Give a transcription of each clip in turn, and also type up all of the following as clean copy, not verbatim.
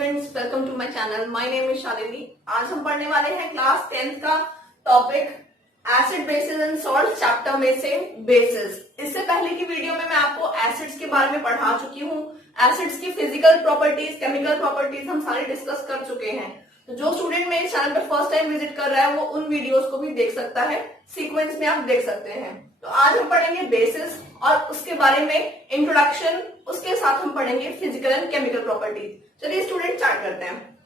Students, welcome to my channel. My name is Shalini. आज हम पढ़ने वाले हैं क्लास 10th का topic acid bases and salt chapter में से बेसिस। इससे पहले की वीडियो में मैं आपको एसिड्स के बारे में पढ़ा चुकी हूँ। एसिड्स की फिजिकल प्रॉपर्टीज, केमिकल प्रॉपर्टीज हम सारे डिस्कस कर चुके हैं। तो जो स्टूडेंट मेरे चैनल पे फर्स्ट टाइम विजिट कर रहा है वो उन वीडियोस को भी देख सकता है, सीक्वेंस में आप देख सकते हैं। तो आज हम पढ़ेंगे बेसिस और उसके बारे में इंट्रोडक्शन, उसके साथ हम पढ़ेंगे फिजिकल एंड केमिकल प्रॉपर्टीज। चलिए स्टूडेंट स्टार्ट करते हैं।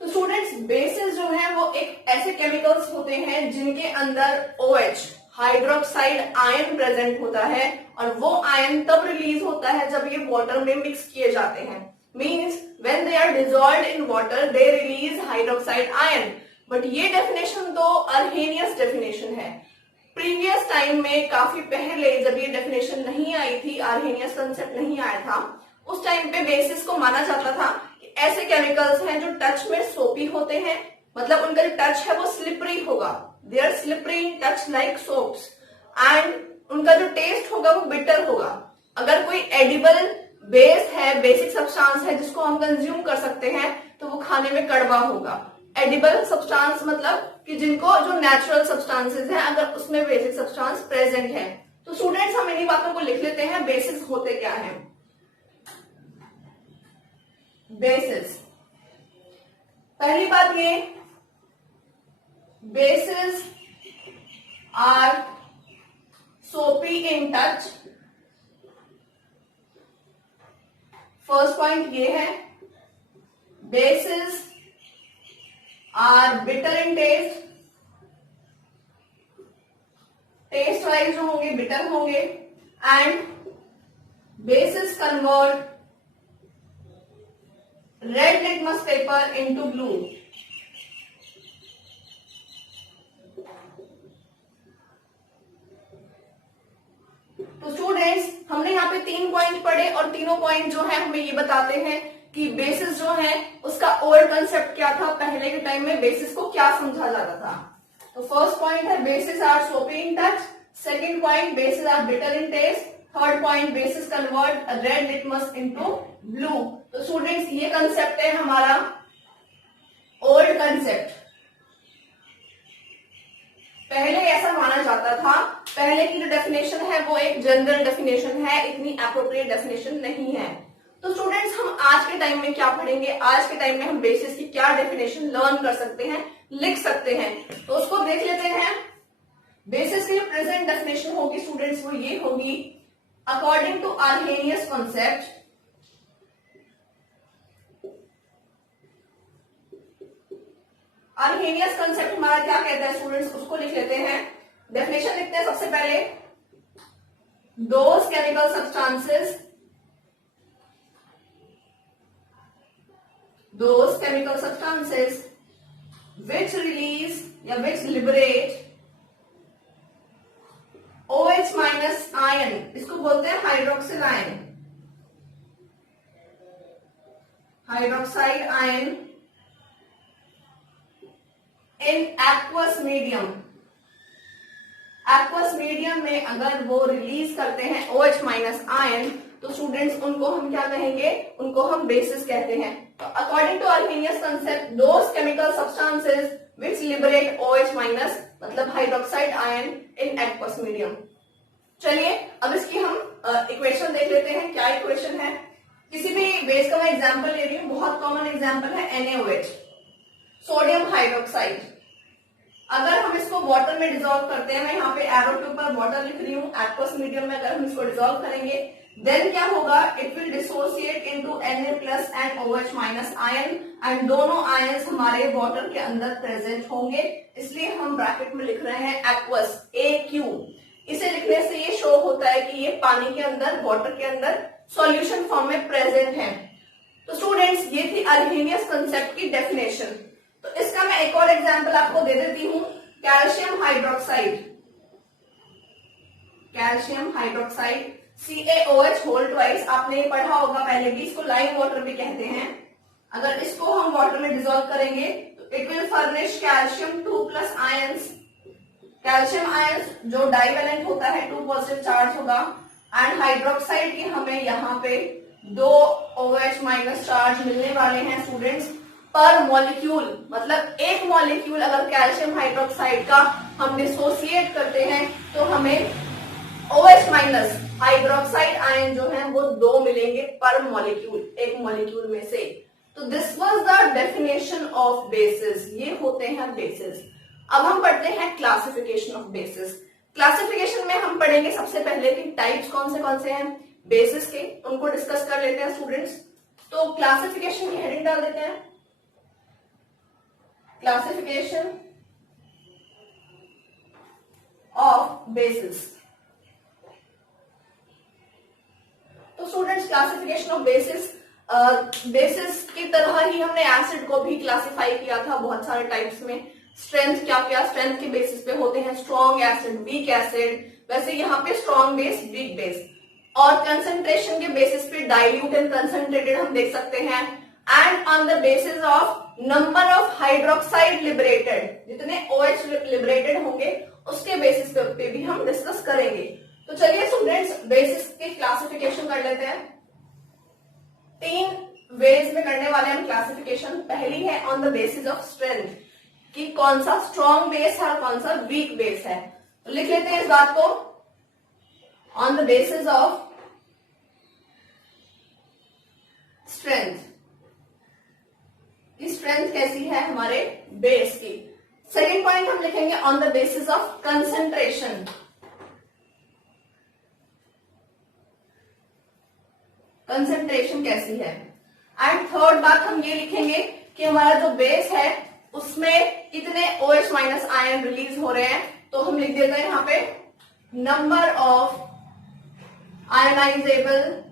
तो स्टूडेंट्स, बेसिस जो है वो एक ऐसे केमिकल्स होते हैं जिनके अंदर OH हाइड्रोक्साइड आयन प्रेजेंट होता है और वो आयन तब रिलीज होता है जब ये वाटर में मिक्स किए जाते हैं। Means when they are dissolved in water they release hydroxide ion. But ये डेफिनेशन तो अर्हेनियस डेफिनेशन है। प्रीवियस टाइम में काफी पहले जब ये डेफिनेशन नहीं आई थी, अर्हेनियस कंसेप्ट नहीं आया था, उस टाइम पे बेसिस को माना जाता था कि ऐसे केमिकल्स हैं जो टच में सोपी होते हैं, मतलब उनका जो टच है वो स्लिपरी होगा, they are slippery in touch like soaps, and उनका जो टेस्ट होगा वो बिटर होगा। अगर कोई एडिबल बेस है, बेसिक सब्सटेंस है जिसको हम कंज्यूम कर सकते हैं, तो वो खाने में कड़वा होगा। एडिबल सब्सटेंस मतलब कि जिनको जो नेचुरल सब्सटेंसेस हैं, अगर उसमें बेसिक सब्सटेंस प्रेजेंट है। तो स्टूडेंट्स, हम इन्हीं बातों को लिख लेते हैं। बेसिस होते क्या हैं? बेसिस, पहली बात ये, basis are soapy in touch. First point ये है, bases are bitter in taste. Taste wise जो होंगे बिटर होंगे। And bases convert red litmus paper into blue. तो स्टूडेंट्स, हमने यहाँ पे 3 पॉइंट पढ़े और तीनों पॉइंट जो है हमें ये बताते हैं कि बेसिस जो है उसका ओल्ड कंसेप्ट क्या था, पहले के टाइम में बेसिस को क्या समझा जाता था। तो फर्स्ट पॉइंट है bases are soapy in touch. Second point, bases are bitter in taste. Third point, bases convert red litmus into blue. तो स्टूडेंट्स, ये कंसेप्ट है हमारा ओल्ड कंसेप्ट। पहले ऐसा माना जाता था, पहले की जो डेफिनेशन है वो एक जनरल डेफिनेशन है, इतनी एप्रोप्रिएट डेफिनेशन नहीं है। तो स्टूडेंट्स, हम आज के टाइम में क्या पढ़ेंगे? आज के टाइम में हम बेसिस की क्या डेफिनेशन लर्न कर सकते हैं, लिख सकते हैं, तो उसको देख लेते हैं। बेसिस की जो प्रेजेंट डेफिनेशन होगी स्टूडेंट्स वो ये होगी, अकॉर्डिंग टू अर्हेनियस कॉन्सेप्ट, अर्हेनियस कंसेप्ट हमारा क्या कहता है स्टूडेंट्स, उसको लिख लेते हैं। डेफिनेशन लिखते हैं सबसे पहले, those chemical substances, those chemical substances which release या which liberate OH minus ion, इसको बोलते हैं hydroxyl ion, hydroxide ion in aqueous medium. Aqueous medium में अगर वो रिलीज करते हैं OH माइनस आयन, तो स्टूडेंट्स उनको हम क्या कहेंगे? उनको हम बेसिस कहते हैं। तो according to Arrhenius concept, those chemical substances which liberate OH minus मतलब hydroxide ion in aqueous medium. चलिए अब इसकी हम इक्वेशन देख लेते हैं। क्या इक्वेशन है? किसी भी बेस का मैं एग्जांपल ले रही हूँ, बहुत कॉमन एग्जांपल है NaOH, सोडियम हाइड्रोक्साइड। अगर हम इसको वाटर में डिसॉल्व करते हैं, मैं यहाँ पे एरो के ऊपर वाटर लिख रही हूँ, एक्वस मीडियम में अगर हम इसको डिसॉल्व करेंगे, देन क्या होगा? It will dissociate into Na plus and OH minus ion, and दोनों आयंस हमारे वाटर के अंदर प्रेजेंट होंगे, इसलिए हम ब्रैकेट में लिख रहे हैं एक्वस, AQ। इसे लिखने से ये शो होता है कि ये पानी के अंदर, वाटर के अंदर सॉल्यूशन फॉर्म में प्रेजेंट है। तो स्टूडेंट्स, ये थी अर्हेनियस कंसेप्ट की डेफिनेशन। तो इसका मैं एक और एग्जांपल आपको दे देती हूं, calcium hydroxide, calcium hydroxide CaOH whole twice. आपने ये पढ़ा होगा पहले भी, इसको लाइम वाटर भी कहते हैं। अगर इसको हम वाटर में डिसॉल्व करेंगे तो it will furnish calcium 2 plus ions. Calcium ions जो डाइवेलेंट होता है, 2 पॉजिटिव चार्ज होगा, एंड हाइड्रोक्साइड की हमें यहाँ पे 2 OH माइनस चार्ज मिलने वाले हैं स्टूडेंट्स पर मॉलिक्यूल। मतलब एक मॉलिक्यूल अगर कैल्शियम हाइड्रोक्साइड का हम डिसोसिएट करते हैं तो हमें OH माइनस हाइड्रोक्साइड आयन जो है वो 2 मिलेंगे पर मॉलिक्यूल, एक मॉलिक्यूल में से। तो this was the definition of basis. ये होते हैं बेसिस। अब हम पढ़ते हैं क्लासिफिकेशन ऑफ बेसिस। क्लासिफिकेशन में हम पढ़ेंगे सबसे पहले कि टाइप्स कौन से हैं बेसिस के, उनको डिस्कस कर लेते हैं स्टूडेंट्स। तो क्लासिफिकेशन की हेडिंग डाल देते हैं, क्लासिफिकेशन ऑफ बेसिस। तो students classification of basis, basis की तरह ही हमने एसिड को भी क्लासिफाई किया था बहुत सारे टाइप्स में। स्ट्रेंथ क्या क्या, स्ट्रेंथ के बेसिस पे होते हैं स्ट्रॉन्ग एसिड, वीक एसिड, वैसे यहाँ पे स्ट्रॉन्ग बेस, वीक बेस। और कंसंट्रेशन के बेसिस पे डाइल्यूट एंड कंसंट्रेटेड हम देख सकते हैं। And on the basis of number of hydroxide liberated, जितने OH लिबरेटेड होंगे उसके बेसिस पे भी हम डिस्कस करेंगे। तो चलिए स्टूडेंट्स बेसिस की क्लासिफिकेशन कर लेते हैं। 3 वेज में करने वाले हम क्लासिफिकेशन। पहली है on the basis of strength, कि कौन सा स्ट्रॉन्ग बेस है और कौन सा वीक बेस है। तो लिख लेते हैं इस बात को, on the basis of strength. Strength कैसी है हमारे बेस की। सेकेंड पॉइंट हम लिखेंगे on the basis of concentration. Concentration कैसी है। एंड थर्ड बात हम ये लिखेंगे कि हमारा जो बेस है उसमें कितने OH माइनस आयन रिलीज हो रहे हैं। तो हम लिख देते हैं यहां पे number of ionizable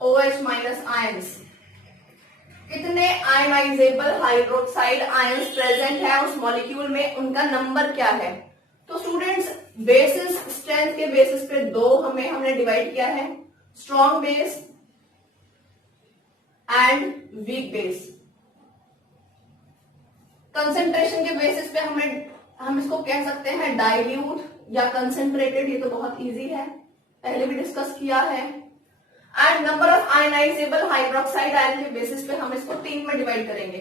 OH minus ions, कितने आयनाइजेबल हाइड्रोक्साइड आयंस प्रेजेंट है उस मॉलिक्यूल में, उनका नंबर क्या है। तो स्टूडेंट्स बेसिस स्ट्रेंथ के बेसिस पे 2 हमने डिवाइड किया है, strong base and weak base. Concentration के बेसिस पे हम इसको कह सकते हैं डाइल्यूट या कंसंट्रेटेड, ये तो बहुत इजी है, पहले भी डिस्कस किया है। And number of ionizable hydroxide ion के बेसिस पे हम इसको 3 में डिवाइड करेंगे।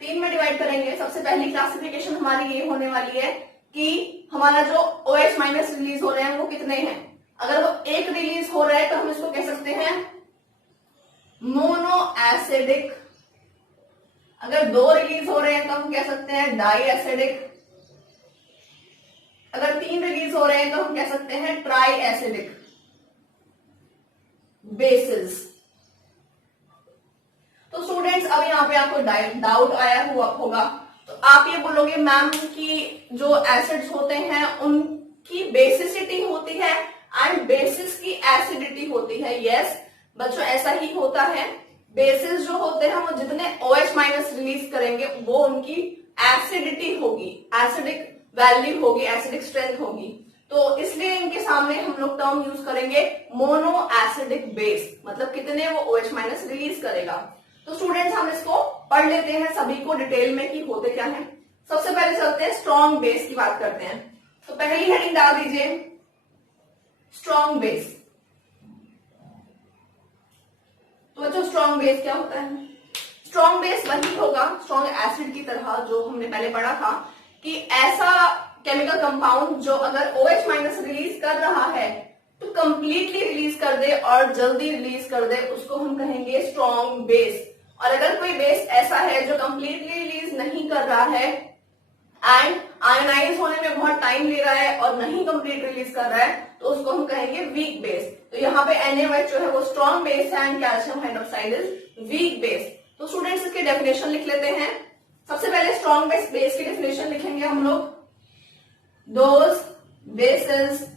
3 में डिवाइड करेंगे। सबसे पहली क्लासिफिकेशन हमारी ये होने वाली है कि हमारा जो OH माइनस रिलीज हो रहे हैं वो कितने हैं। अगर वो 1 रिलीज हो रहा है तो हम इसको कह सकते हैं मोनो एसिडिक। अगर 2 रिलीज हो रहे हैं तो हम कह सकते हैं डाई एसिडिक। अगर 3 रिलीज हो रहे हैं तो हम कह सकते हैं ट्राई एसिडिक बेसिस। तो स्टूडेंट्स अब यहाँ पे आपको डाउट आया हुआ होगा, तो आप ये बोलोगे मैम कि जो एसिड्स होते हैं उनकी बेसिसिटी होती है एंड बेसिस की एसिडिटी होती है। यस बच्चों ऐसा ही होता है। बेसिस जो होते हैं वो जितने OH माइनस रिलीज करेंगे वो उनकी एसिडिटी होगी, एसिडिक वैल्यू होगी, एसिडिक स्ट्रेंथ होगी। तो इसलिए इनके सामने हम लोग टर्म यूज करेंगे मोनो एसिडिक बेस, मतलब कितने वो OH माइनस रिलीज करेगा। तो स्टूडेंट्स हम इसको पढ़ लेते हैं सभी को डिटेल में कि होते क्या है। सबसे पहले चलते हैं स्ट्रॉन्ग बेस की बात करते हैं। तो पहली हेडिंग डाल दीजिए स्ट्रॉन्ग बेस। तो बच्चों स्ट्रॉन्ग बेस क्या होता है। स्ट्रॉन्ग बेस वही होगा स्ट्रॉन्ग एसिड की तरह जो हमने पहले पढ़ा था कि ऐसा केमिकल कंपाउंड जो अगर OH माइनस रिलीज कर रहा है तो कंप्लीटली रिलीज कर दे और जल्दी रिलीज कर दे, उसको हम कहेंगे स्ट्रॉन्ग बेस। और अगर कोई बेस ऐसा है जो कंप्लीटली रिलीज नहीं कर रहा है एंड आयनाइज होने में बहुत टाइम ले रहा है और नहीं कंप्लीट रिलीज कर रहा है तो उसको हम कहेंगे वीक बेस। तो यहाँ पे NaOH जो है वो स्ट्रॉन्ग बेस है and calcium hydroxide is weak base. तो स्टूडेंट्स इसकी डेफिनेशन लिख लेते हैं। सबसे पहले स्ट्रॉन्ग बेस की डेफिनेशन लिखेंगे हम लोग, those bases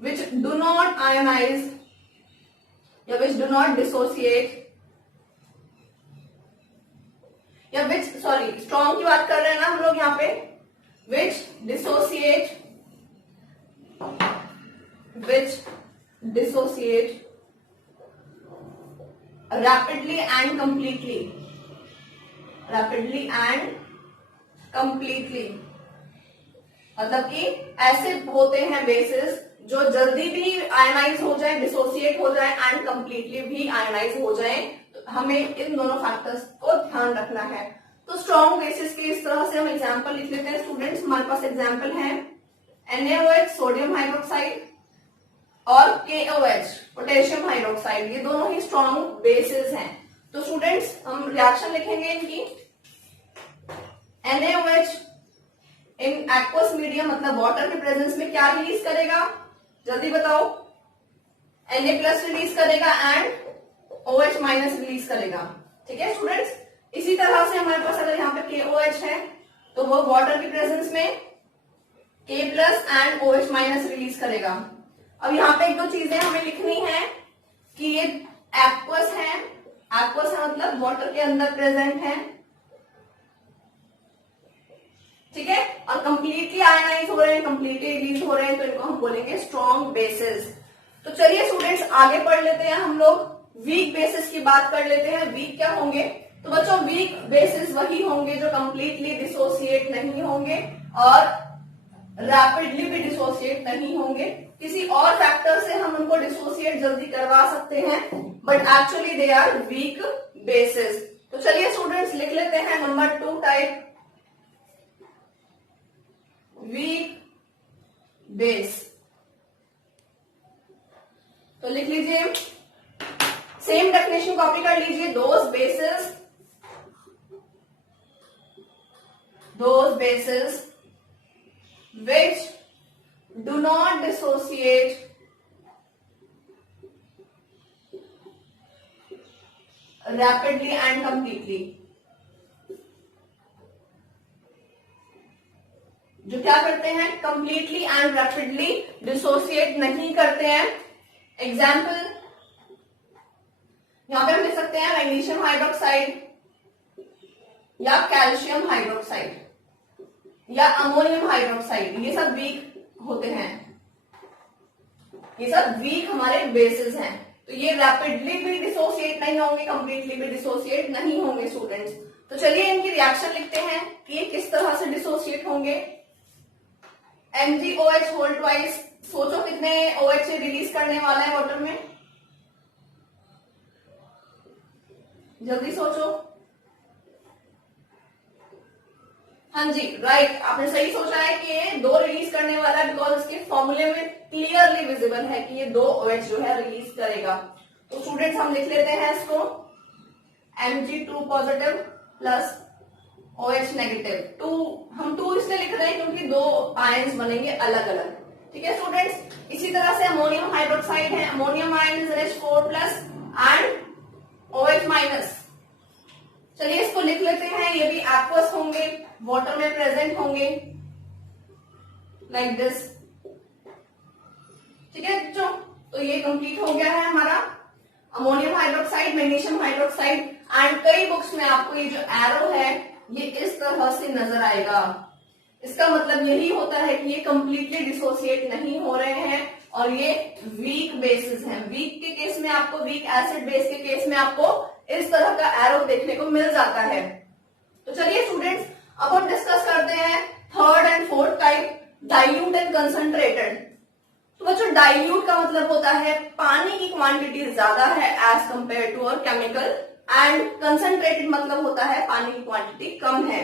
which do not ionize या which do not dissociate या which स्ट्रॉन्ग की बात कर रहे हैं ना हम लोग यहाँ पे, which dissociate rapidly and completely मतलब कि ऐसे होते हैं बेसिस जो जल्दी भी आयनाइज हो जाए, डिसोसिएट हो जाए एंड कंप्लीटली भी आयनाइज हो जाए। तो हमें इन दोनों फैक्टर्स को ध्यान रखना है। तो स्ट्रॉन्ग बेसिस के इस तरह से हम एग्जांपल लिख लेते हैं स्टूडेंट्स। हमारे पास एग्जांपल है NaOH सोडियम हाइड्रोक्साइड और KOH पोटेशियम हाइड्रोक्साइड, ये दोनों ही स्ट्रॉन्ग बेसिस हैं। तो स्टूडेंट्स हम रिएक्शन लिखेंगे इनकी। NaOH इन एक्वस मीडियम मतलब वाटर के प्रेजेंस में क्या रिलीज करेगा, जल्दी बताओ। Na+ रिलीज करेगा एंड OH- रिलीज करेगा। ठीक है स्टूडेंट्स, इसी तरह से हमारे पास अगर यहाँ पे KOH है तो वो वाटर की प्रेजेंस में K+ एंड OH- रिलीज करेगा। अब यहाँ पे एक दो चीजें हमें लिखनी है कि ये एक्वस है, एक्वस है मतलब वाटर के अंदर प्रेजेंट है, ठीक है, और कंप्लीटली आयनाइज हो रहे हैं, कंप्लीटली रिलीज हो रहे हैं, तो इनको हम बोलेंगे स्ट्रॉन्ग बेसिस। तो चलिए स्टूडेंट्स आगे पढ़ लेते हैं, हम लोग वीक बेसिस की बात कर लेते हैं। वीक क्या होंगे? तो बच्चों वीक बेसिस वही होंगे जो कंप्लीटली डिसोसिएट नहीं होंगे और रैपिडली भी डिसोसिएट नहीं होंगे। किसी और फैक्टर से हम उनको डिसोसिएट जल्दी करवा सकते हैं, but actually they are weak bases. तो चलिए स्टूडेंट्स लिख लेते हैं नंबर 2 टाइप वीक बेस। तो लिख लीजिए, सेम डेफिनेशन कॉपी कर लीजिए। Those basis which do not dissociate rapidly and completely, जो क्या करते हैं, कंप्लीटली एंड रैपिडली डिसोसिएट नहीं करते हैं। एग्जाम्पल यहां पे हम लिख सकते हैं मैग्नीशियम हाइड्रोक्साइड या कैल्शियम हाइड्रोक्साइड या अमोनियम हाइड्रोक्साइड, ये सब वीक होते हैं, ये सब वीक हमारे बेसिस हैं। तो ये रैपिडली भी डिसोसिएट नहीं होंगे, कंप्लीटली भी डिसोसिएट नहीं होंगे स्टूडेंट्स। तो चलिए इनकी रिएक्शन लिखते हैं कि ये किस तरह से डिसोसिएट होंगे। MgOH होल ट्वाइस, सोचो कितने OH रिलीज करने वाला है वाटर में, जल्दी सोचो। हाँ जी राइट, आपने सही सोचा है कि ये 2 रिलीज करने वाला है, बिकॉज इसके फॉर्मूले में क्लियरली विजिबल है कि ये 2 OH जो है रिलीज करेगा। तो स्टूडेंट्स हम लिख लेते हैं इसको Mg2 positive plus OH negative. 2 हम 2 इसलिए लिख रहे हैं क्योंकि 2 आयंस बनेंगे अलग अलग। ठीक है स्टूडेंट्स, इसी तरह से अमोनियम हाइड्रोक्साइड है, ammonium ion is H4+ and OH-। चलिए इसको लिख लेते हैं, ये भी एक्वस होंगे, वाटर में प्रेजेंट होंगे, लाइक दिस। ठीक है बच्चों, तो ये कंप्लीट हो गया है हमारा ammonium hydroxide, magnesium hydroxide. And कई बुक्स में आपको ये जो एरो है ये इस तरह से नजर आएगा। इसका मतलब यही होता है कि ये कंप्लीटली डिसोसिएट नहीं हो रहे हैं और ये वीक बेसिस हैं। वीक के केस में आपको, वीक एसिड बेस के केस में आपको इस तरह का एरो देखने को मिल जाता है। तो चलिए स्टूडेंट्स अब हम डिस्कस करते हैं 3rd and 4th type dilute and concentrated. तो बच्चों डाइल्यूट का मतलब होता है पानी की क्वांटिटी ज्यादा है एज कंपेयर टू और केमिकल, एंड कंसंट्रेटेड मतलब होता है पानी की क्वांटिटी कम है।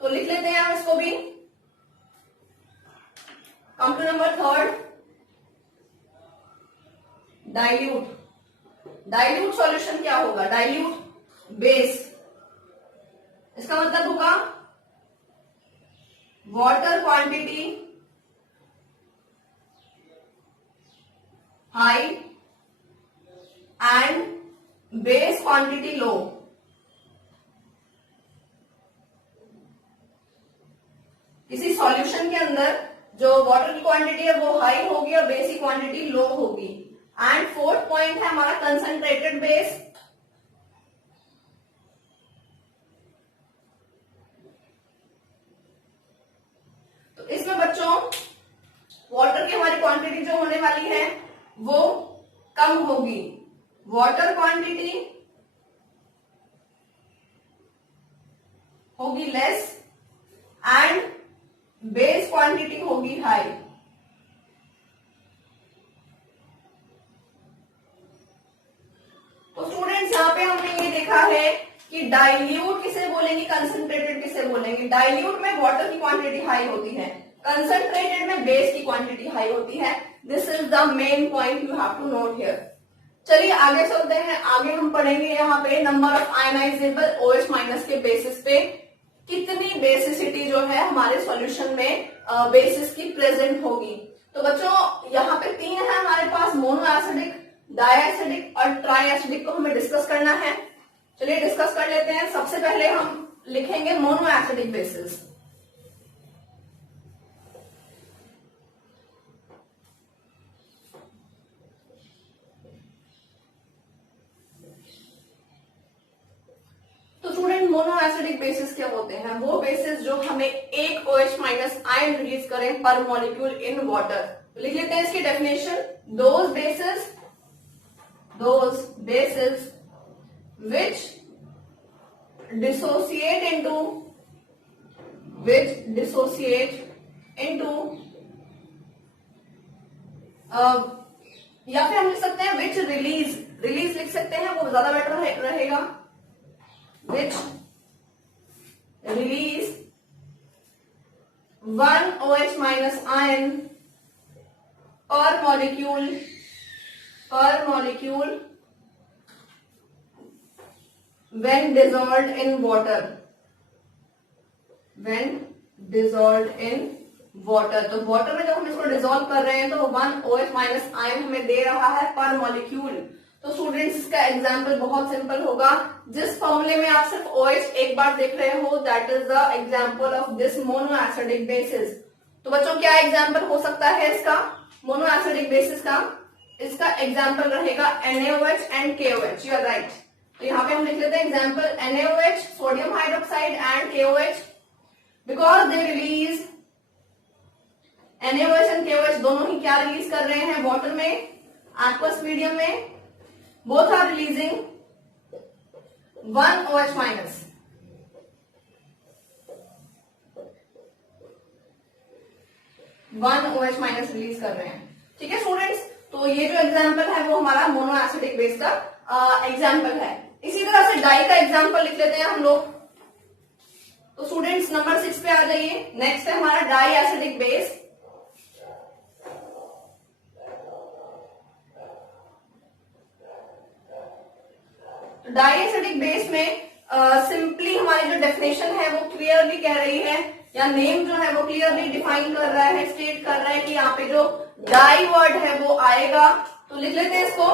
तो लिख लेते हैं हम इसको भी। Come to number 3rd dilute. Dilute solution क्या होगा? डाइल्यूट बेस, इसका मतलब होगा water quantity high and base quantity low. किसी सॉल्यूशन के अंदर जो वाटर की क्वांटिटी है वो हाई होगी और बेस की क्वांटिटी लो होगी। एंड 4th पॉइंट है हमारा कंसंट्रेटेड बेस। तो इसमें बच्चों वाटर की हमारी क्वांटिटी जो होने वाली है वो कम होगी, वाटर क्वांटिटी होगी लेस एंड बेस क्वांटिटी होगी हाई। तो स्टूडेंट्स यहाँ पे हमने ये देखा है कि डाइल्यूट किसे बोलेंगे, कंसंट्रेटेड किसे बोलेंगे। डाइल्यूट में वाटर की क्वांटिटी हाई होती है, कंसंट्रेटेड में बेस की क्वांटिटी हाई होती है। This is the main point you have to note here. चलिए आगे चलते हैं। आगे हम पढ़ेंगे यहाँ पे number of ionizable OH minus के बेसिस पे कितनी बेसिसिटी जो है हमारे सॉल्यूशन में बेसिस की प्रेजेंट होगी। तो बच्चों यहाँ पे 3 है हमारे पास, मोनो एसिडिक, डाइएसिडिक और ट्राई एसिडिक को हमें डिस्कस करना है। चलिए डिस्कस कर लेते हैं। सबसे पहले हम लिखेंगे मोनो एसिडिक बेसिस। तो स्टूडेंट मोनो एसिडिक बेसिस क्या होते हैं? वो बेसिस जो हमें एक OH माइनस आयन रिलीज करें पर मॉलिक्यूल इन वाटर। लिख लेते हैं इसकी definition. Those basis which dissociate into या फिर हम लिख सकते हैं which रिलीज लिख सकते हैं, वो ज्यादा बेटर रहेगा। which release 1 OH minus ion per molecule when dissolved in water। तो वाटर में जब हम इसको डिसॉल्व कर रहे हैं तो 1 OH माइनस आयन हमें दे रहा है पर मॉलिक्यूल। तो स्टूडेंट्स इसका एग्जांपल बहुत सिंपल होगा। जिस फॉर्मूले में आप सिर्फ OH एक बार देख रहे हो, that is the example of this mono acidic basis. तो बच्चों क्या एग्जांपल हो सकता है इसका, मोनो एसिडिक बेसिस का? इसका एग्जांपल रहेगा NaOH and KOH। You are right. तो यहाँ पे हम लिख लेते हैं example NaOH, sodium hydroxide and KOH, because they release, NaOH and KOH दोनों ही क्या रिलीज कर रहे हैं वाटर में, एक्वस मीडियम में। Both are releasing 1 OH minus. OH minus release कर रहे हैं। ठीक है स्टूडेंट्स, तो ये जो एग्जांपल है वो हमारा मोनो एसिडिक बेस का एग्जांपल है। इसी तरह से डाई का एग्जांपल लिख लेते हैं हम लोग। तो स्टूडेंट्स नंबर 6 पे आ जाइए। नेक्स्ट है हमारा diacidic base. Diacidic base में सिंपली हमारी जो डेफिनेशन है वो क्लियरली कह रही है, या नेम जो है वो क्लियरली डिफाइन कर रहा है, स्टेट कर रहा है कि यहाँ पे जो डाई वर्ड है वो आएगा। तो लिख लेते हैं इसको।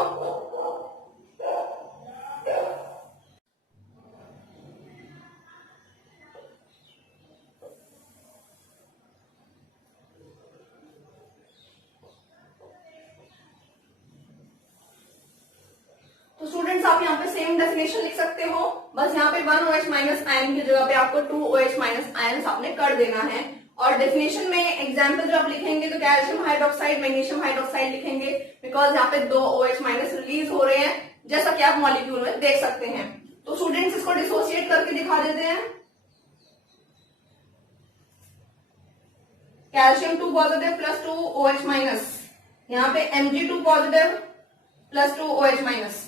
तो स्टूडेंट्स आप यहाँ पे सेम डेफिनेशन लिख सकते हो, बस यहाँ पे 1 OH माइनस आयन की जगह पे आपको 2 OH माइनस आयन आपने कर देना है। और डेफिनेशन में एग्जाम्पल जो आप लिखेंगे तो कैल्शियम हाइड्रोक्साइड, मैग्नीशियम हाइड्रोक्साइड लिखेंगे, बिकॉज यहाँ पे 2 OH माइनस रिलीज हो रहे हैं, जैसा कि आप मॉलिक्यूल में देख सकते हैं। तो स्टूडेंट्स इसको डिसोसिएट करके दिखा देते हैं। Calcium 2 positive plus 2 OH minus, यहाँ पे Mg2 positive plus 2 OH minus.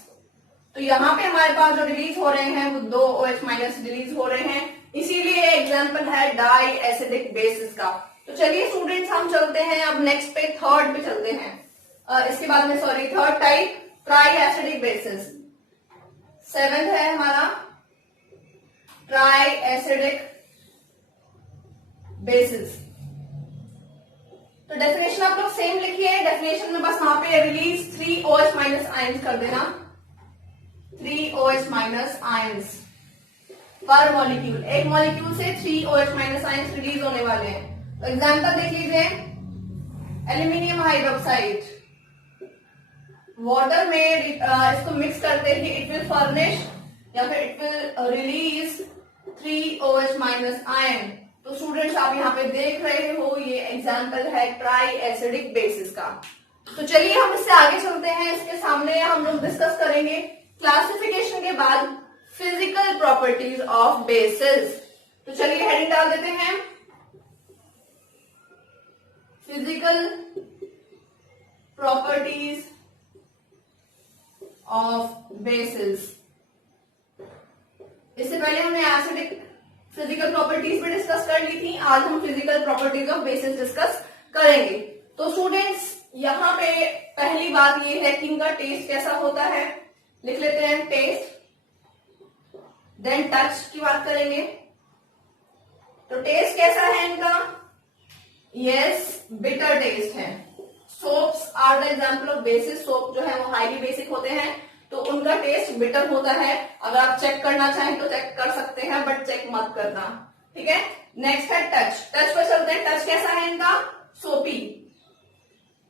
तो यहाँ पे हमारे पास जो रिलीज हो रहे हैं वो 2 OH माइनस रिलीज हो रहे हैं, इसीलिए एग्जाम्पल है डाई एसिडिक बेसिस का। तो चलिए स्टूडेंट्स हम चलते हैं अब नेक्स्ट पे, थर्ड पे चलते हैं। इसके बाद में third type try acidic basis. 7th है हमारा ट्राई एसिडिक बेसिस। तो डेफिनेशन आप लोग सेम लिखिए। डेफिनेशन में बस वहां पे रिलीज 3 OH माइनस आयंस कर देना, 3 OH माइनस आयंस पर मॉलिक्यूल। एक मॉलिक्यूल से 3 OH माइनस आयंस रिलीज होने वाले हैं। तो एग्जांपल देख लीजिए, एल्यूमिनियम हाइड्रोक्साइड, वाटर में इसको मिक्स करते ही इट विल फर्निश या फिर it will release 3 OH minus ion. तो स्टूडेंट्स आप यहाँ पे देख रहे हो ये एग्जांपल है ट्राई एसिडिक बेसिस का। तो चलिए हम इससे आगे चलते हैं। इसके सामने हम लोग डिस्कस करेंगे क्लासिफिकेशन के बाद फिजिकल प्रॉपर्टीज ऑफ बेसिस। तो चलिए हेडिंग डाल देते हैं। Physical properties of basis. इससे पहले हमने एसिडिक फिजिकल प्रॉपर्टीज भी डिस्कस कर ली थी, आज हम physical properties of basis discuss करेंगे। तो स्टूडेंट्स यहाँ पे पहली बात ये है कि इनका टेस्ट कैसा होता है, लिख लेते हैं टेस्ट। देन टच की बात करेंगे, तो टेस्ट कैसा है इनका, यस बिटर टेस्ट है। Soaps are the example of bases, soap जो है वो हाईली बेसिक होते हैं तो उनका टेस्ट बिटर होता है। अगर आप चेक करना चाहें तो चेक कर सकते हैं, बट चेक मत करना, ठीक है। नेक्स्ट है टच, टच पर चलते हैं। टच कैसा है इनका, सोपी,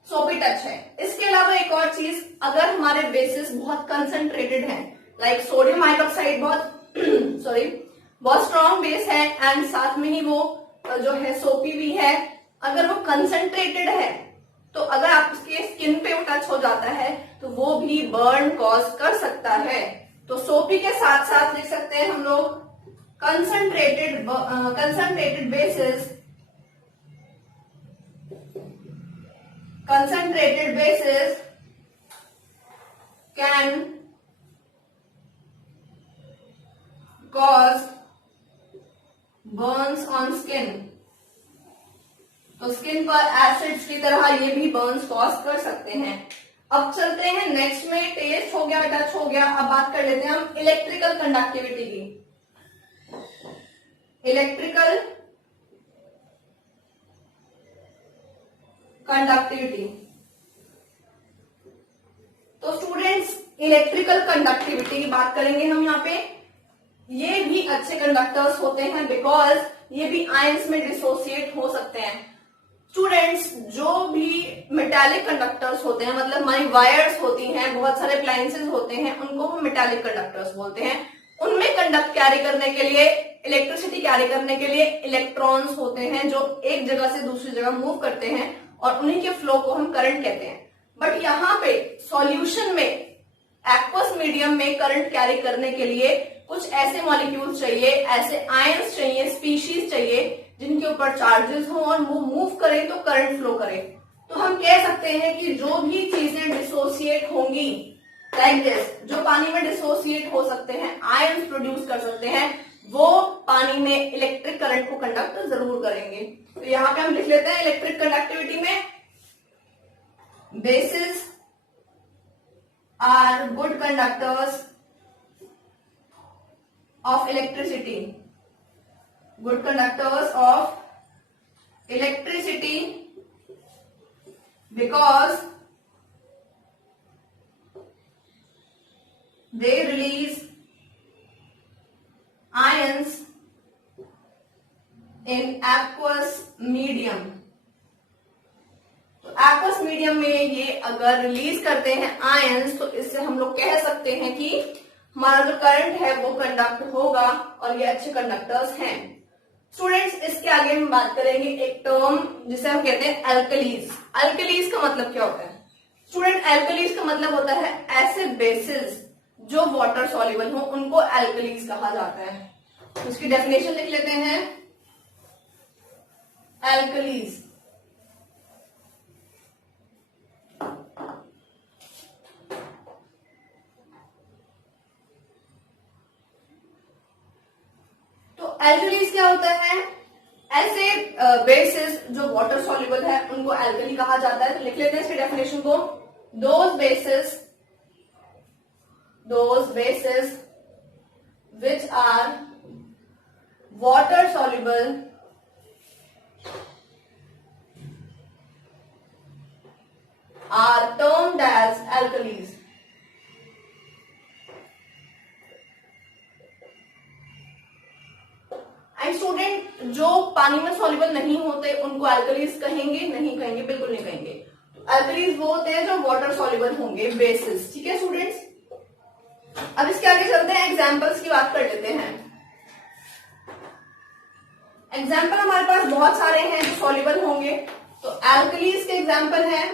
सोपी टच है। इसके अलावा एक और चीज, अगर हमारे बेसिस बहुत कंसंट्रेटेड है, लाइक सोडियम हाइड्रोक्साइड बहुत सॉरी बहुत स्ट्रॉन्ग बेस है एंड साथ में ही वो जो है सोपी भी है, अगर वो कंसंट्रेटेड है तो अगर आपके स्किन पे वो टच हो जाता है तो वो भी बर्न कॉज कर सकता है। तो सोपी के साथ साथ लिख सकते हैं हम लोग concentrated basis, concentrated bases can cause burns on skin। तो स्किन पर एसिड्स की तरह ये भी बर्न्स कॉज कर सकते हैं। अब चलते हैं नेक्स्ट में, टेस्ट हो गया, टच हो गया। अब बात कर लेते हैं हम इलेक्ट्रिकल कंडक्टिविटी की। इलेक्ट्रिकल कंडक्टिविटी, तो स्टूडेंट्स इलेक्ट्रिकल कंडक्टिविटी की बात करेंगे हम यहाँ पे। ये भी अच्छे कंडक्टर्स होते हैं बिकॉज ये भी आयंस में डिसोसिएट हो सकते हैं। स्टूडेंट्स जो भी मेटालिक कंडक्टर्स होते हैं, मतलब हमारी वायर्स होती हैं, बहुत सारे अप्लायंसेस होते हैं, उनको हम मेटालिक कंडक्टर्स बोलते हैं। उनमें कंडक्ट कैरी करने के लिए, इलेक्ट्रिसिटी कैरी करने के लिए इलेक्ट्रॉन्स होते हैं जो एक जगह से दूसरी जगह मूव करते हैं और उन्हीं के फ्लो को हम करंट कहते हैं। बट यहाँ पे सॉल्यूशन में, एक्वस मीडियम में करंट कैरी करने के लिए कुछ ऐसे मॉलिक्यूल्स चाहिए, ऐसे आयंस चाहिए, स्पीशीज चाहिए जिनके ऊपर चार्जेस हो और वो मूव करें तो करंट फ्लो करे। तो हम कह सकते हैं कि जो भी चीजें डिसोसिएट होंगी लाइक दिस, जो पानी में डिसोसिएट हो सकते हैं, आयंस प्रोड्यूस कर सकते हैं, वो पानी में इलेक्ट्रिक करंट को कंडक्ट जरूर करेंगे। तो यहां पे हम लिख लेते हैं इलेक्ट्रिक कंडक्टिविटी में bases are good conductors of electricity, good conductors of electricity because they release ions in aqueous medium। तो aqueous medium में ये अगर रिलीज करते हैं आयंस तो इससे हम लोग कह सकते हैं कि हमारा जो करंट है वो कंडक्ट होगा और ये अच्छे कंडक्टर्स हैं। स्टूडेंट्स इसके आगे हम बात करेंगे एक टर्म जिसे हम कहते हैं एल्कलीज। एल्कलीज का मतलब क्या होता है स्टूडेंट? एल्कलीज का मतलब होता है ऐसे बेसिस जो वाटर सॉल्युबल हो उनको एल्कलीज कहा जाता है। तो इसकी डेफिनेशन लिख लेते हैं, एल्कलीज तो एल्कलीज क्या होता है? ऐसे बेसिस जो वाटर सॉल्युबल है उनको एल्कली कहा जाता है। तो लिख लेते हैं इसकी डेफिनेशन को, those bases which are water soluble are termed as alkalis। And student जो पानी में सॉल्युबल नहीं होते उनको एल्कलीज कहेंगे? नहीं कहेंगे, बिल्कुल नहीं कहेंगे। एल्कलीज वो होते हैं जो वाटर सॉल्युबल होंगे, बेसिस। ठीक है स्टूडेंट्स, अब इसके आगे चलते हैं, एग्जाम्पल्स की बात कर लेते हैं। एग्जाम्पल हमारे पास बहुत सारे हैं जो सॉल्युबल होंगे। तो एल्कलीज के एग्जाम्पल हैं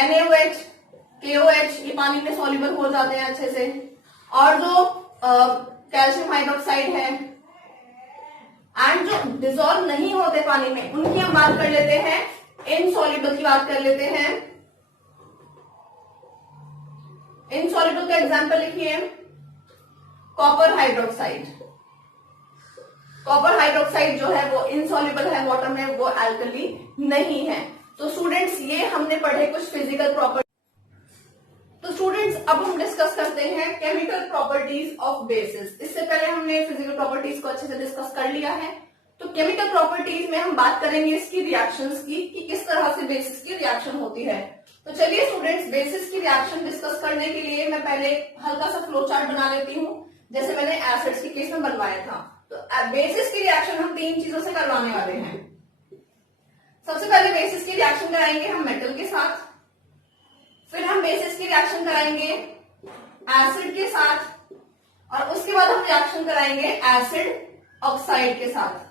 NaOH, KOH, ये पानी में सॉल्युबल हो जाते हैं अच्छे से। और जो कैल्शियम हाइड्रोक्साइड है, एंड जो डिसॉल्व नहीं होते पानी में उनकी हम बात कर लेते हैं, इनसॉल्युबल की बात कर लेते हैं। इनसॉल्युबल का एग्जांपल लिखिए, कॉपर हाइड्रोक्साइड। कॉपर हाइड्रोक्साइड जो है वो इनसॉल्युबल है वाटर में, वो अल्कली नहीं है। तो स्टूडेंट्स ये हमने पढ़े कुछ फिजिकल प्रॉपर्टी। तो स्टूडेंट्स अब हम डिस्कस करते हैं केमिकल प्रॉपर्टीज ऑफ बेसिस। इससे पहले हमने फिजिकल प्रॉपर्टीज को अच्छे से डिस्कस कर लिया है। तो केमिकल प्रॉपर्टीज में हम बात करेंगे इसकी रिएक्शंस की, कि किस तरह से बेसिस की रिएक्शन होती है। तो चलिए स्टूडेंट्स, बेसिस की रिएक्शन डिस्कस करने के लिए मैं पहले हल्का सा फ्लो चार्ट बना लेती हूँ, जैसे मैंने एसिड्स के केस में बनवाया था। तो बेसिस की रिएक्शन हम 3 चीजों से करवाने वाले हैं। सबसे पहले बेसिस की रिएक्शन कराएंगे हम मेटल के साथ, फिर हम बेसिस की रिएक्शन कराएंगे एसिड के साथ, और उसके बाद हम रिएक्शन कराएंगे एसिड ऑक्साइड के साथ।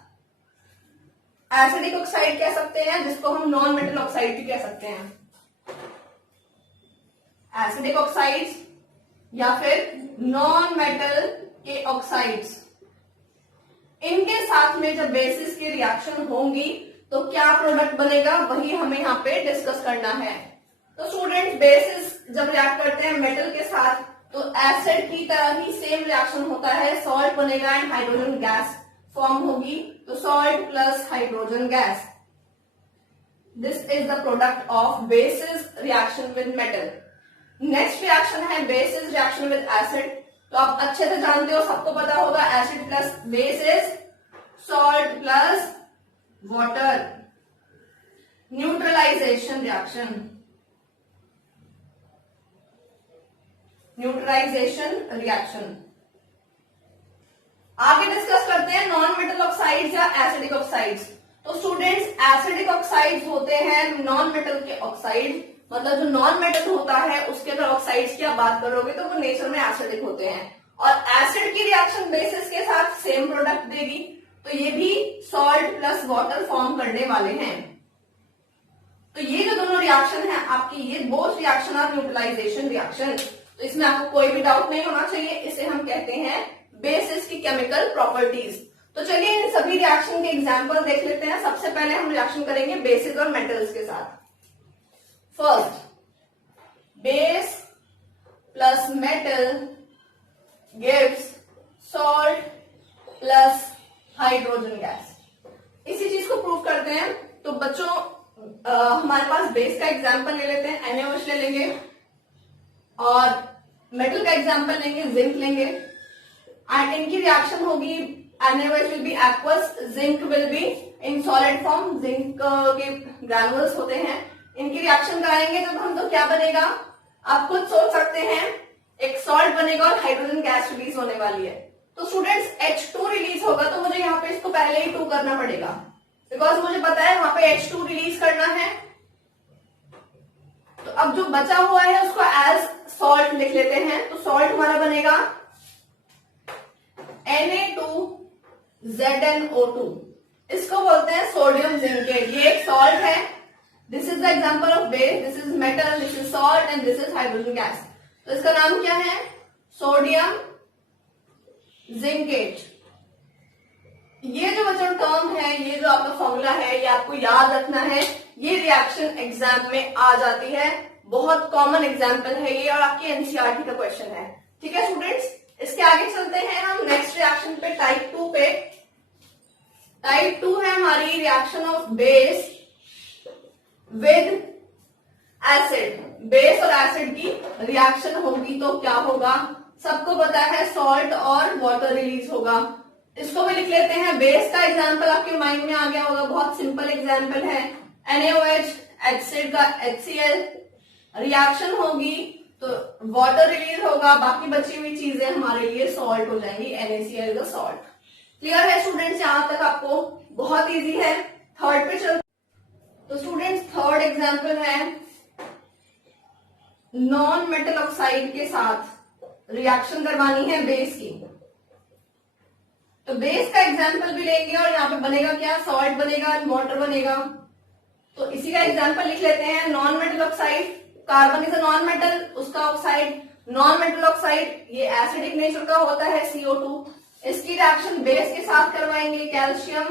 एसिडिक ऑक्साइड कह सकते हैं, जिसको हम नॉन मेटल ऑक्साइड भी कह सकते हैं। एसिडिक ऑक्साइड्स या फिर नॉन मेटल के ऑक्साइड्स, इनके साथ में जब बेसिस की रिएक्शन होंगी तो क्या प्रोडक्ट बनेगा, वही हमें यहाँ पे डिस्कस करना है। तो स्टूडेंट्स, बेसिस जब रिएक्ट करते हैं मेटल के साथ तो एसिड की तरह ही सेम रिएक्शन होता है, सॉल्ट बनेगा एंड हाइड्रोजन गैस फॉर्म होगी। तो salt plus hydrogen gas, this is the product of bases reaction with metal. Next reaction है बेसिस रिएक्शन विद एसिड। तो आप अच्छे से जानते हो, सबको पता होगा, acid plus bases, salt plus water, neutralisation reaction. Neutralisation reaction आगे डिस्कस करते हैं नॉन मेटल ऑक्साइड्स या एसिडिक ऑक्साइड्स। तो स्टूडेंट्स, एसिडिक ऑक्साइड्स होते हैं नॉन मेटल के ऑक्साइड, मतलब जो नॉन मेटल होता है उसके अगर ऑक्साइड्स की आप बात करोगे तो वो नेचर में एसिडिक होते हैं, और एसिड की रिएक्शन बेसिस के साथ सेम प्रोडक्ट देगी। तो ये भी सॉल्ट प्लस वाटर फॉर्म करने वाले हैं। तो ये जो दोनों रिएक्शन है आपकी, ये both reaction are neutralisation reaction. तो इसमें आपको कोई भी डाउट नहीं होना चाहिए, इसे हम कहते हैं बेसिस की केमिकल प्रॉपर्टीज। तो चलिए इन सभी रिएक्शन के एग्जांपल देख लेते हैं। सबसे पहले हम रिएक्शन करेंगे बेसिस और मेटल्स के साथ। First, base plus metal gives salt plus hydrogen gas. इसी चीज को प्रूव करते हैं। तो बच्चों, हमारे पास बेस का एग्जांपल ले लेते हैं, NaOH ले लेंगे, और मेटल का एग्जांपल लेंगे, जिंक लेंगे, एंड इनकी रिएक्शन होगी NaOH will be aqueous, zinc will be in solid form. Zinc के ग्रैनुल्स होते हैं, इनकी रिएक्शन कराएंगे जब हम, तो क्या बनेगा आप खुद सोच सकते हैं, एक सॉल्ट बनेगा और हाइड्रोजन गैस रिलीज होने वाली है। तो स्टूडेंट्स, H2 रिलीज होगा, तो मुझे यहाँ पे इसको पहले ही 2 करना पड़ेगा, बिकॉज मुझे पता है वहां पे H2 रिलीज करना है। तो अब जो बचा हुआ है उसको एज सॉल्ट लिख लेते हैं। तो सॉल्ट हमारा बनेगा Na2ZnO2, इसको बोलते हैं सोडियम जिंकेट। ये एक सॉल्ट है, this is the example of base, this is metal, this is salt and this is hydrogen gas. तो इसका नाम क्या है, सोडियम जिंकेट। ये जो बच्चों टर्म है, ये जो आपका फॉर्मूला है, ये आपको याद रखना है। ये रिएक्शन एग्जाम में आ जाती है, बहुत कॉमन एग्जाम्पल है ये, और आपके एनसीईआरटी का क्वेश्चन है। ठीक है स्टूडेंट्स, इसके आगे चलते हैं हम नेक्स्ट रिएक्शन पे, टाइप 2 पे। टाइप 2 है हमारी reaction of base with acid. Base और एसिड की रिएक्शन होगी तो क्या होगा, सबको पता है, सॉल्ट और वाटर रिलीज होगा। इसको भी लिख लेते हैं। बेस का एग्जांपल आपके माइंड में आ गया होगा, बहुत सिंपल एग्जांपल है, NaOH, एसिड का HCl। रिएक्शन होगी तो वाटर रिलीज होगा, बाकी बची हुई चीजें हमारे लिए सॉल्ट हो जाएंगी, NaCl का सॉल्ट। क्लियर है स्टूडेंट्स, यहां तक आपको बहुत इजी है। थर्ड पे चलते। तो स्टूडेंट्स, थर्ड एग्जांपल है नॉन मेटल ऑक्साइड के साथ रिएक्शन करवानी है बेस की। तो बेस का एग्जांपल भी लेंगे और यहाँ पे बनेगा क्या, सॉल्ट बनेगा, वाटर बनेगा। तो इसी का एग्जांपल लिख लेते हैं, non metal oxide, carbon is a non metal, उसका ऑक्साइड नॉन मेटल ऑक्साइड, ये एसिडिक नेचर का होता है CO2, इसकी रिएक्शन बेस के साथ करवाएंगे, कैल्शियम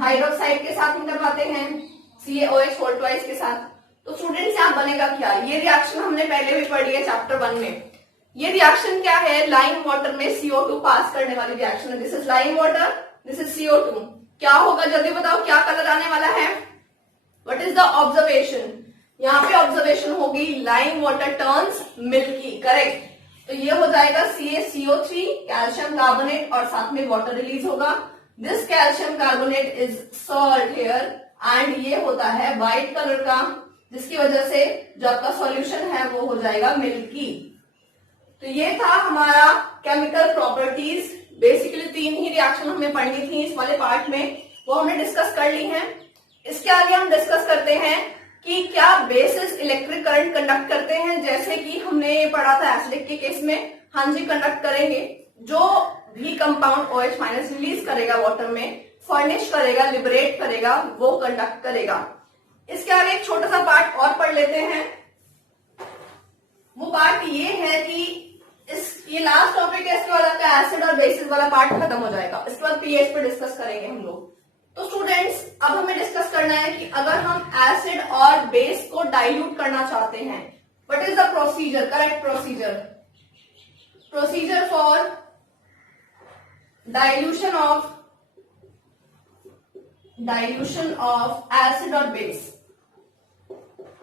हाइड्रोक्साइड के साथ हम करवाते हैं, CaOH होल ट्वाइस के साथ। तो स्टूडेंट्स यहाँ बनेगा क्या, ये रिएक्शन हमने पहले भी पढ़ी है चैप्टर 1 में। ये रिएक्शन क्या है, लाइम वाटर में CO2 पास करने वाली रिएक्शन है। This is lime water, this is CO2। क्या होगा जल्दी बताओ, क्या कलर आने वाला है? What is the observation? यहाँ पे ऑब्जर्वेशन होगी lime water turns milky, correct. तो ये हो जाएगा CaCO3 कैल्शियम कार्बोनेट और साथ में वाटर रिलीज होगा। This calcium carbonate is salt here and ये होता है व्हाइट कलर का, जिसकी वजह से जो आपका सॉल्यूशन है वो हो जाएगा मिल्की। तो ये था हमारा केमिकल प्रॉपर्टीज। बेसिकली 3 ही रिएक्शन हमें पढ़नी थी इस वाले पार्ट में, वो हमने डिस्कस कर ली हैं। इसके आगे हम डिस्कस करते हैं कि क्या बेसिस इलेक्ट्रिक करंट कंडक्ट करते हैं, जैसे कि हमने ये पढ़ा था एसिडिक के केस में। हाँ जी, कंडक्ट करेंगे। जो भी कंपाउंड OH माइनस रिलीज करेगा वाटर में, फर्निश करेगा, लिबरेट करेगा, वो कंडक्ट करेगा। इसके आगे एक छोटा सा पार्ट और पढ़ लेते हैं। वो पार्ट ये है कि ये लास्ट टॉपिक है, इसके बाद आपका एसिड और बेसिस वाला पार्ट खत्म हो जाएगा। इसके बाद पीएच पे डिस्कस करेंगे हम लोग। तो स्टूडेंट्स अब हमें डिस्कस करना है कि अगर हम एसिड और बेस को डाइल्यूट करना चाहते हैं, what is the procedure, correct procedure? Procedure for dilution of acid और बेस।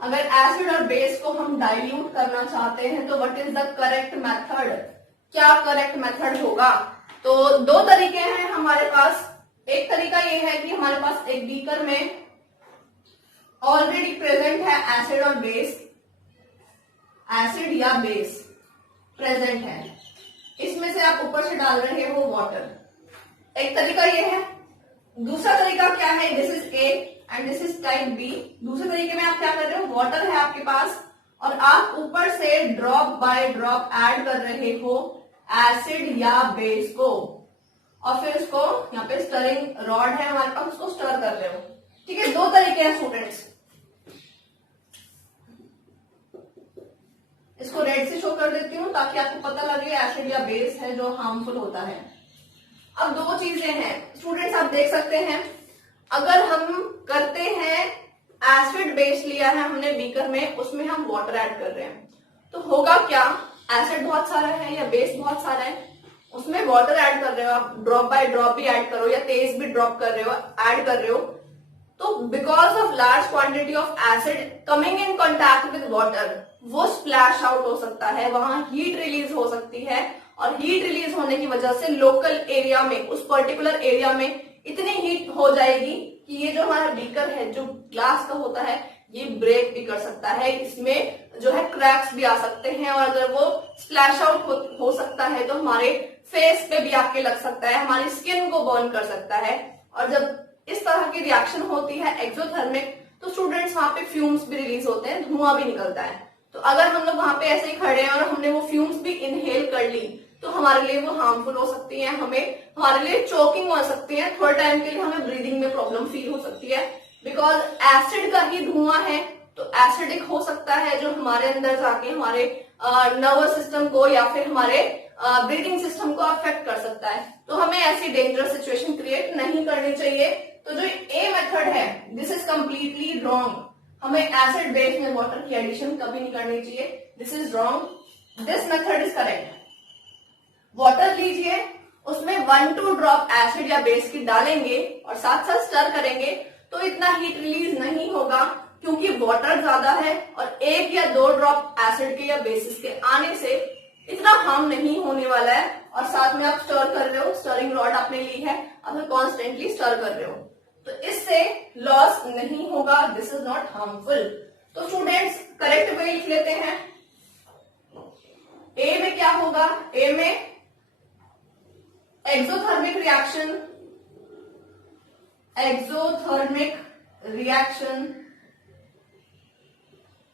अगर एसिड और बेस को हम डाइल्यूट करना चाहते हैं तो what is the correct method? क्या करेक्ट मेथड होगा? तो 2 तरीके हैं हमारे पास। एक तरीका ये है कि हमारे पास एक बीकर में ऑलरेडी प्रेजेंट है एसिड और बेस, एसिड या बेस प्रेजेंट है, इसमें से आप ऊपर से डाल रहे हो वाटर। एक तरीका ये है। दूसरा तरीका क्या है, this is A and this is type B. दूसरे तरीके में आप क्या कर रहे हो, वाटर है आपके पास और आप ऊपर से ड्रॉप बाय ड्रॉप ऐड कर रहे हो एसिड या बेस को, और फिर उसको यहाँ पे स्टरिंग रॉड है हमारे पास, उसको स्टर कर रहे हो। ठीक है, 2 तरीके हैं स्टूडेंट्स। इसको रेड से शो कर देती हूँ ताकि आपको पता लगे एसिड या बेस है जो हार्मफुल होता है। अब 2 चीजें हैं स्टूडेंट्स, आप देख सकते हैं। अगर हम करते हैं एसिड बेस लिया है हमने बीकर में, उसमें हम वाटर ऐड कर रहे हैं, तो होगा क्या, एसिड बहुत सारा है या बेस बहुत सारा है, उसमें वाटर ऐड कर रहे हो आप, ड्रॉप बाय ड्रॉप भी ऐड करो या तेज भी ड्रॉप कर रहे हो, ऐड कर रहे हो, तो because of large quantity of acid coming in contact with water, वो स्प्लैश आउट हो सकता है, वहां हीट रिलीज हो सकती है, और हीट रिलीज होने की वजह से लोकल एरिया में, उस पर्टिकुलर एरिया में इतनी हीट हो जाएगी कि ये जो हमारा बीकर है जो ग्लास का होता है, ये ब्रेक भी कर सकता है, इसमें जो है क्रैक्स भी आ सकते हैं, और अगर वो स्प्लैश आउट हो सकता है तो हमारे फेस पे भी आके लग सकता है, हमारी स्किन को बर्न कर सकता है। और जब इस तरह की रिएक्शन होती है एक्सोथर्मिक, तो स्टूडेंट्स वहां पे फ्यूम्स भी रिलीज होते हैं, धुआं भी निकलता है। तो अगर हम लोग वहां पे ऐसे ही खड़े हैं और हमने वो फ्यूम्स भी इनहेल कर ली, तो हमारे लिए वो हार्मफुल हो सकती है, हमारे लिए चोकिंग हो सकती है, थोड़े टाइम के लिए हमें ब्रीदिंग में प्रॉब्लम फील हो सकती है, बिकॉज एसिड का ही धुआं है, तो एसिडिक हो सकता है, जो हमारे अंदर जाके हमारे नर्वस सिस्टम को या फिर हमारे ब्रीदिंग सिस्टम को अफेक्ट कर सकता है। तो हमें ऐसी डेंजरस सिचुएशन क्रिएट नहीं करनी चाहिए। तो जो ए मेथड है, दिस इज कंप्लीटली रॉन्ग। हमें एसिड बेस में वाटर की एडिशन कभी नहीं करनी चाहिए, this is wrong, this method is correct. Water लीजिए, उसमें 1-2 ड्रॉप एसिड या बेस की डालेंगे और साथ साथ स्टर करेंगे, तो इतना हीट रिलीज नहीं होगा, क्योंकि वाटर ज्यादा है और 1 या 2 ड्रॉप एसिड के या बेसिस के आने से इतना हार्म नहीं होने वाला है। और साथ में आप स्टर कर रहे हो, स्टरिंग रॉड आपने ली है, अब कॉन्स्टेंटली स्टर कर रहे हो, तो इससे लॉस नहीं होगा, दिस इज नॉट हार्मफुल। तो स्टूडेंट्स करेक्ट वे लिख लेते हैं। ए में क्या होगा, ए में exothermic reaction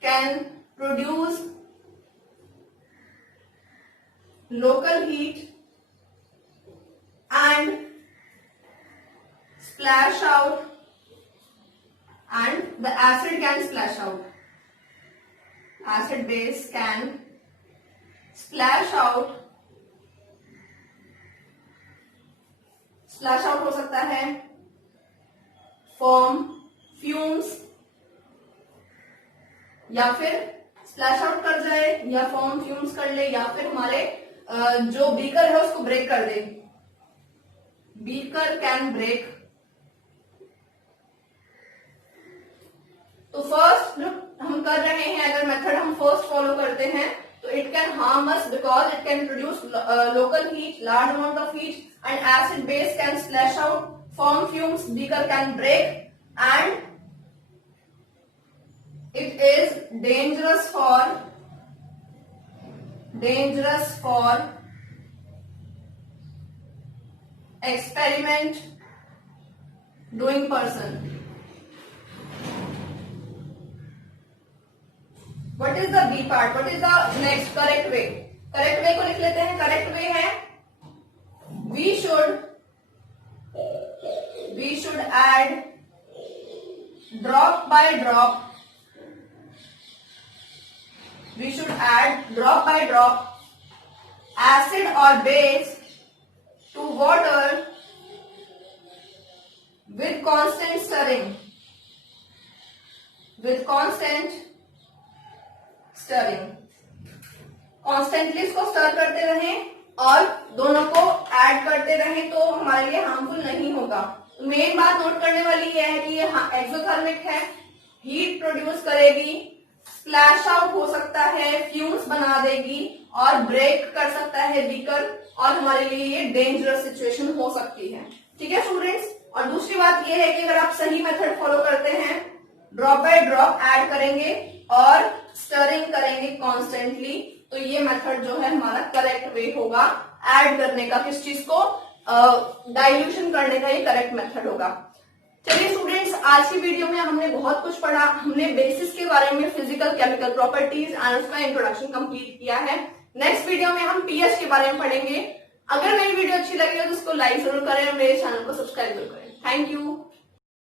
can produce local heat and splash out, and the acid can splash out. Acid base can splash out splash out हो सकता है, फॉर्म फ्यूम्स, या फिर स्प्लैश आउट कर जाए या फॉर्म फ्यूम्स कर ले, या फिर हमारे जो बीकर है उसको ब्रेक कर दे। Beaker can break. तो फर्स्ट जो हम कर रहे हैं, अगर मेथड हम फर्स्ट फॉलो करते हैं तो it can harm us because it can produce local heat, large amount of heat, and acid base can splash out, form fumes, beaker can break, and it is dangerous for experiment doing person. What is the B part? What is the next correct way? Correct way को लिख लेते हैं। correct way है we should add drop by drop acid or base to water with constant stirring. Constantly इसको stir करते रहें और दोनों को ऐड करते रहें तो हमारे लिए हार्मफुल नहीं होगा। मेन बात नोट करने वाली यह है कि ये एक्सोथर्मिक है, हीट प्रोड्यूस करेगी, स्प्लैश आउट हो सकता है, फ्यूम्स बना देगी और ब्रेक कर सकता है बीकर, और हमारे लिए ये डेंजरस सिचुएशन हो सकती है। ठीक है स्टूडेंट्स। और दूसरी बात ये है कि अगर आप सही मेथड फॉलो करते हैं, ड्रॉप बाय ड्रॉप ऐड करेंगे और स्टरिंग करेंगे कॉन्स्टेंटली, तो ये मेथड जो है हमारा करेक्ट वे होगा ऐड करने का। किस चीज को? डाइल्यूशन करने का ये करेक्ट मेथड होगा। चलिए स्टूडेंट्स, आज की वीडियो में हमने बहुत कुछ पढ़ा। हमने बेसिस के बारे में, फिजिकल केमिकल प्रॉपर्टीज एंड उसका इंट्रोडक्शन कंप्लीट किया है। नेक्स्ट वीडियो में हम पीएच के बारे में पढ़ेंगे। अगर मेरी वीडियो अच्छी लगी हो तो उसको लाइक जरूर करें और मेरे चैनल को सब्सक्राइब जरूर करें। Thank you.